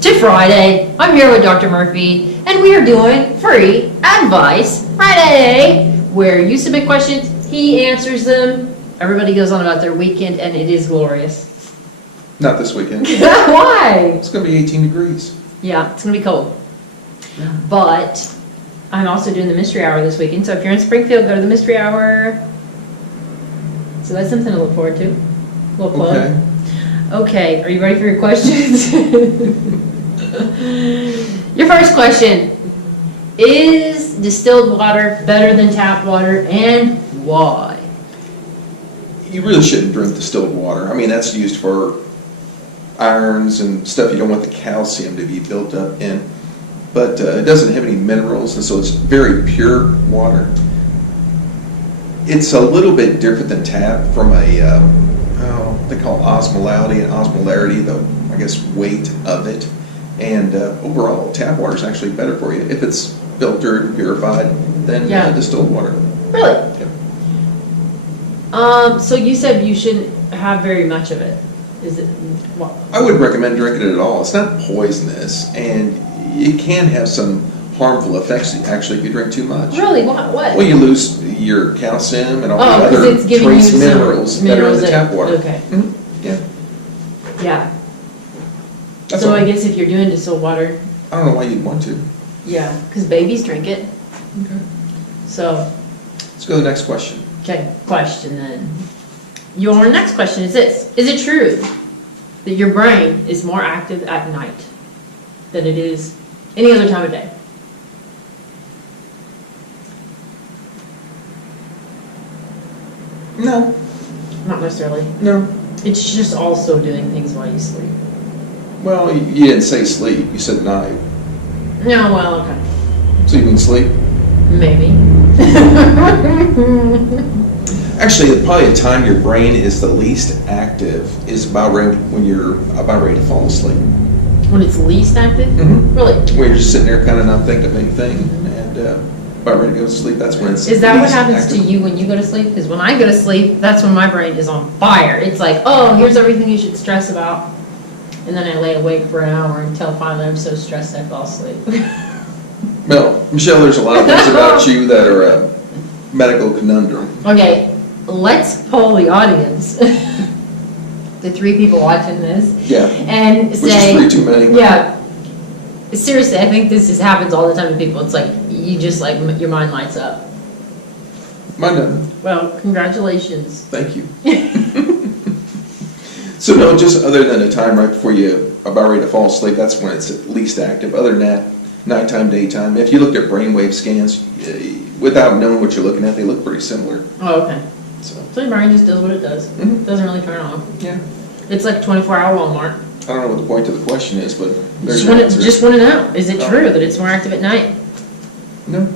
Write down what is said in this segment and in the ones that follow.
to Friday. I'm here with Dr. Murphy, and we are doing Free Advice Friday, where you submit questions, he answers them. Everybody goes on about their weekend, and it is glorious. Not this weekend. Why? It's going to be 18 degrees. Yeah, it's going to be cold. Yeah. But I'm also doing the Mystery Hour this weekend, so if you're in Springfield, go to the Mystery Hour. So that's something to look forward to. A little plug. Okay. Okay, are you ready for your questions? Your first question. Is distilled water better than tap water, and why? You really shouldn't drink distilled water. I mean, that's used for irons and stuff you don't want the calcium to be built up in. But it doesn't have any minerals, and so it's very pure water. It's a little bit different than tap from a, they call it osmolality and osmolarity, the, I guess, weight of it. And overall, tap water is actually better for you if it's filtered and purified than distilled water. Really? Yep. So you said you shouldn't have very much of it. Is it? Well, I wouldn't recommend drinking it at all. It's not poisonous, and it can have some harmful effects actually if you drink too much. Really? What? Well, you lose your calcium and all the because other it's giving trace you minerals that are in the tap water. Okay. Mm-hmm. Yeah. Yeah. That's So all. I guess if you're doing distilled water. I don't know why you'd want to. Yeah, because babies drink it. Okay. So. Let's go to the next question. Okay, question then. Your next question is this. Is it true that your brain is more active at night than it is any other time of day? No. Not necessarily. No. It's just also doing things while you sleep. Well, you didn't say sleep. You said night. No, well, okay. So you can sleep? Maybe. Actually, probably the time your brain is the least active is about right when you're about ready to fall asleep. When it's least active? Mm-hmm. Really? When you're just sitting there kind of not thinking of anything and about ready to go to sleep, that's when it's Is that what least happens active. to you when you go to sleep? Because when I go to sleep, that's when my brain is on fire. It's like, oh, here's everything you should stress about. And then I lay awake for an hour until finally I'm so stressed I fall asleep. Well, Michelle, there's a lot of things about you that are a medical conundrum. Okay, let's poll the audience, the 3 people watching this, Yeah. and Which say, is 3 too many. yeah, seriously, I think this just happens all the time to people. It's like, you just like, your mind lights up. Mine doesn't. Well, congratulations. Thank you. So no, just other than a time right before you about ready to fall asleep, that's when it's at least active. Other than that, nighttime, daytime. If you looked at brainwave scans, without knowing what you're looking at, they look pretty similar. Oh, okay. So So your brain just does what it does. Mhm. It doesn't really turn off. yeah, It's like a 24-hour Walmart. I don't know what the point of the question is, but there's your answer. Just want to know, is it Oh. true that it's more active at night? No.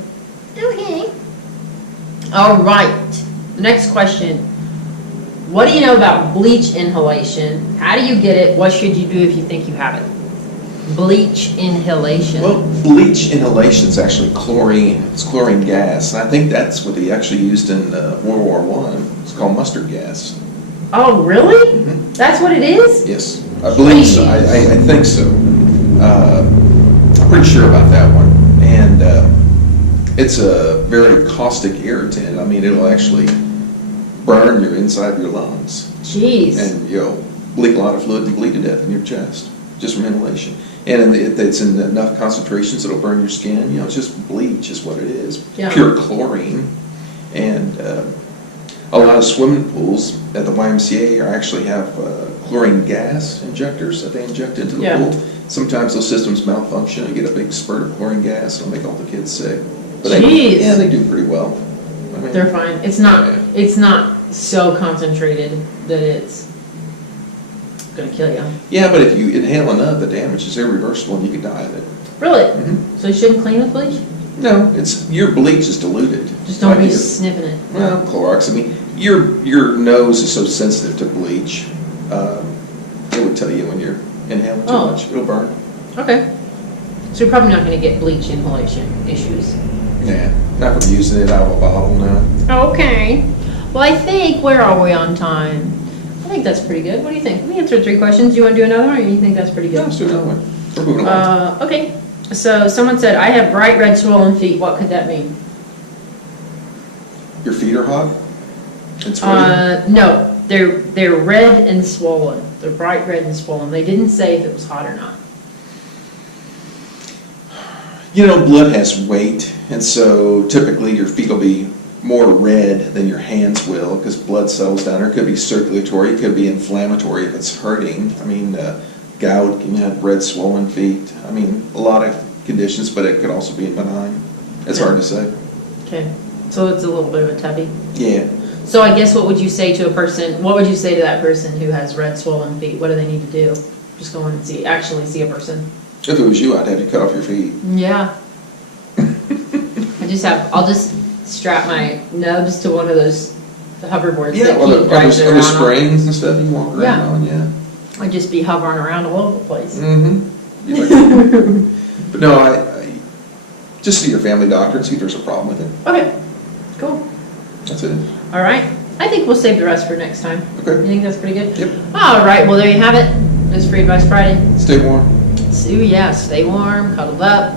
Okay. All right. The next question. What do you know about bleach inhalation? How do you get it? What should you do if you think you have it? Bleach inhalation. Well, bleach inhalation is actually chlorine. It's chlorine gas, and I think that's what they actually used in World War I. It's called mustard gas. Oh, really? Mhm. That's what it is? Yes, I believe so. I think so. I'm pretty sure about that one. And it's a very caustic irritant. I mean, it'll actually burn your inside of your lungs. Jeez. And you'll leak a lot of fluid and bleed to death in your chest, just from inhalation. And it's in enough concentrations it'll burn your skin. You know, it's just bleach is what it is. Yeah. Pure chlorine. And a lot of swimming pools at the YMCA actually have chlorine gas injectors that they inject into the pool. Sometimes those systems malfunction and get a big spurt of chlorine gas. It'll make all the kids sick. But Jeez. they do pretty well. I mean, They're fine. It's not. Yeah. It's not so concentrated that it's gonna kill you. Yeah, but if you inhale enough, the damage is irreversible and you could die of it. Really? Mhm. So you shouldn't clean with bleach? No, your bleach is diluted. Just don't be Like sniffing it. well, Clorox. I mean, your nose is so sensitive to bleach. It would tell you when you're inhaling too much. It'll burn. Okay. So you're probably not gonna get bleach inhalation issues. Yeah, not from using it out of a bottle, no. Okay. Well, I think, where are we on time? I think that's pretty good. What do you think? We answered 3 questions. Do you want to do another one, or you think that's pretty Yeah, good? let's do another one. We're moving along. Okay, so someone said, I have bright red swollen feet. What could that mean? Your feet are hot? It's sweaty? No, they're red and swollen. They're bright red and swollen. They didn't say if it was hot or not. You know, blood has weight, and so typically your feet will be more red than your hands will because blood settles down. Or it could be circulatory, it could be inflammatory if it's hurting. I mean, gout can have red swollen feet. I mean, a lot of conditions, but it could also be benign. It's hard to say. Okay, so it's a little bit of a tubby. Yeah. So I guess what would you say to a person, what would you say to that person who has red swollen feet? What do they need to do? Just go in and actually see a person. If it was you, I'd have you cut off your feet. Yeah. I'll just strap my nubs to one of those hoverboards Yeah, that well, keep driving other around springs and stuff you can walk around on, yeah. I'd just be hovering around all over the place. Mm-hmm. But no, I just see your family doctor and see if there's a problem with it. Okay, cool. That's it. All right. I think we'll save the rest for next time. Okay. You think that's pretty good? Yep. All right, well, there you have it. It's Free Advice Friday. Stay warm. So, yeah, stay warm, cuddled up,